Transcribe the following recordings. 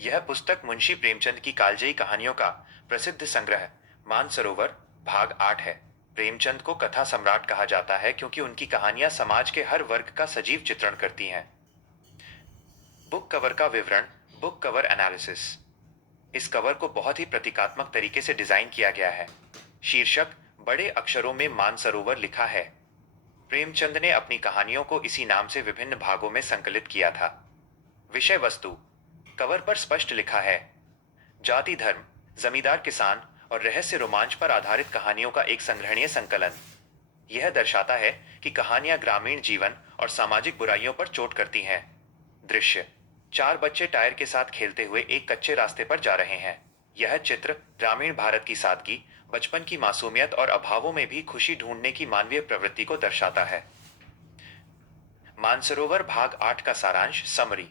यह पुस्तक मुंशी प्रेमचंद की कालजयी कहानियों का प्रसिद्ध संग्रह मानसरोवर भाग 8 है। प्रेमचंद को कथा सम्राट कहा जाता है क्योंकि उनकी कहानियां समाज के हर वर्ग का सजीव चित्रण करती हैं। बुक कवर का विवरण। Book cover analysis. इस कवर को बहुत ही प्रतीकात्मक तरीके से डिजाइन किया गया है। शीर्षक बड़े अक्षरों में मानसरोवर लिखा है। प्रेमचंद ने अपनी कहानियों को इसी नाम से विभिन्न भागों में संकलित किया था। विषय वस्तु कवर पर स्पष्ट लिखा है। जाति धर्म, जमींदार किसान और रहस्य रोमांच पर आधारित कहानियों का एक संग्रहणीय संकलन। यह दर्शाता है कि कहानियां ग्रामीण जीवन और सामाजिक बुराइयों पर चोट करती हैं। दृश्य 4 बच्चे टायर के साथ खेलते हुए एक कच्चे रास्ते पर जा रहे हैं। यह चित्र ग्रामीण भारत की सादगी, बचपन की मासूमियत और अभावों में भी खुशी ढूंढने की मानवीय प्रवृत्ति को दर्शाता है। मानसरोवर भाग 8 का सारांश समरी।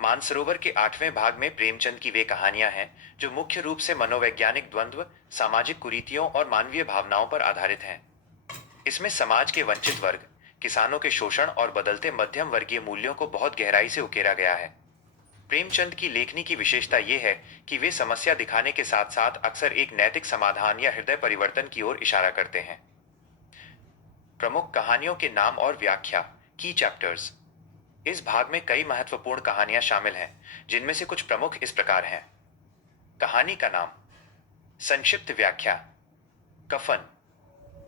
मानसरोवर के 8वें भाग में प्रेमचंद की वे कहानियां हैं जो मुख्य रूप से मनोवैज्ञानिक द्वंद्व, सामाजिक कुरीतियों और मानवीय भावनाओं पर आधारित हैं। इसमें समाज के वंचित वर्ग, किसानों के शोषण और बदलते मध्यम वर्गीय मूल्यों को बहुत गहराई से उकेरा गया है। प्रेमचंद की लेखनी की विशेषता यह है कि वे समस्या दिखाने के साथ साथ अक्सर एक नैतिक समाधान या हृदय परिवर्तन की ओर इशारा करते हैं। प्रमुख कहानियों के नाम और व्याख्या। की चैप्टर्स। इस भाग में कई महत्वपूर्ण कहानियां शामिल हैं, जिनमें से कुछ प्रमुख इस प्रकार हैं। कहानी का नाम। संक्षिप्त व्याख्या। कफन।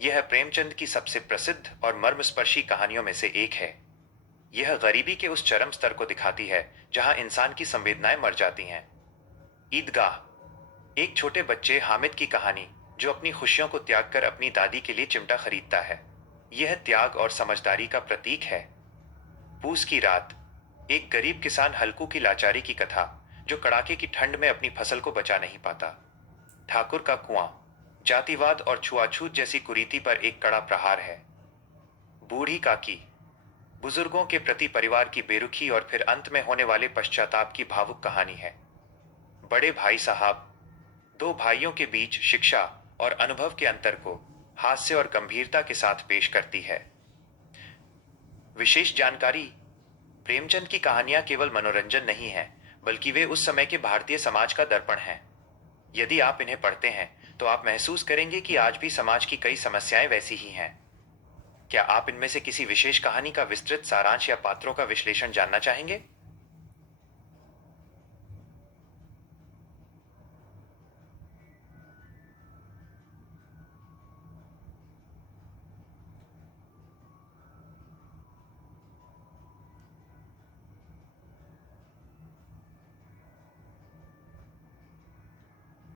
यह प्रेमचंद की सबसे प्रसिद्ध और मर्मस्पर्शी कहानियों में से एक है। यह गरीबी के उस चरम स्तर को दिखाती है जहां इंसान की संवेदनाएं मर जाती हैं। ईदगाह। एक छोटे बच्चे हामिद की कहानी जो अपनी खुशियों को त्याग कर अपनी दादी के लिए चिमटा खरीदता है। यह त्याग और समझदारी का प्रतीक है। पूस की रात। एक गरीब किसान हल्कू की लाचारी की कथा जो कड़ाके की ठंड में अपनी फसल को बचा नहीं पाता। ठाकुर का कुआं। जातिवाद और छुआछूत जैसी कुरीति पर एक कड़ा प्रहार है। बूढ़ी काकी। बुजुर्गों के प्रति परिवार की बेरुखी और फिर अंत में होने वाले पश्चाताप की भावुक कहानी है। बड़े भाई साहब। 2 भाइयों के बीच शिक्षा और अनुभव के अंतर को हास्य और गंभीरता के साथ पेश करती है। विशेष जानकारी। प्रेमचंद की कहानियां केवल मनोरंजन नहीं हैं, बल्कि वे उस समय के भारतीय समाज का दर्पण हैं। यदि आप इन्हें पढ़ते हैं तो आप महसूस करेंगे कि आज भी समाज की कई समस्याएं वैसी ही हैं। क्या आप इनमें से किसी विशेष कहानी का विस्तृत सारांश या पात्रों का विश्लेषण जानना चाहेंगे?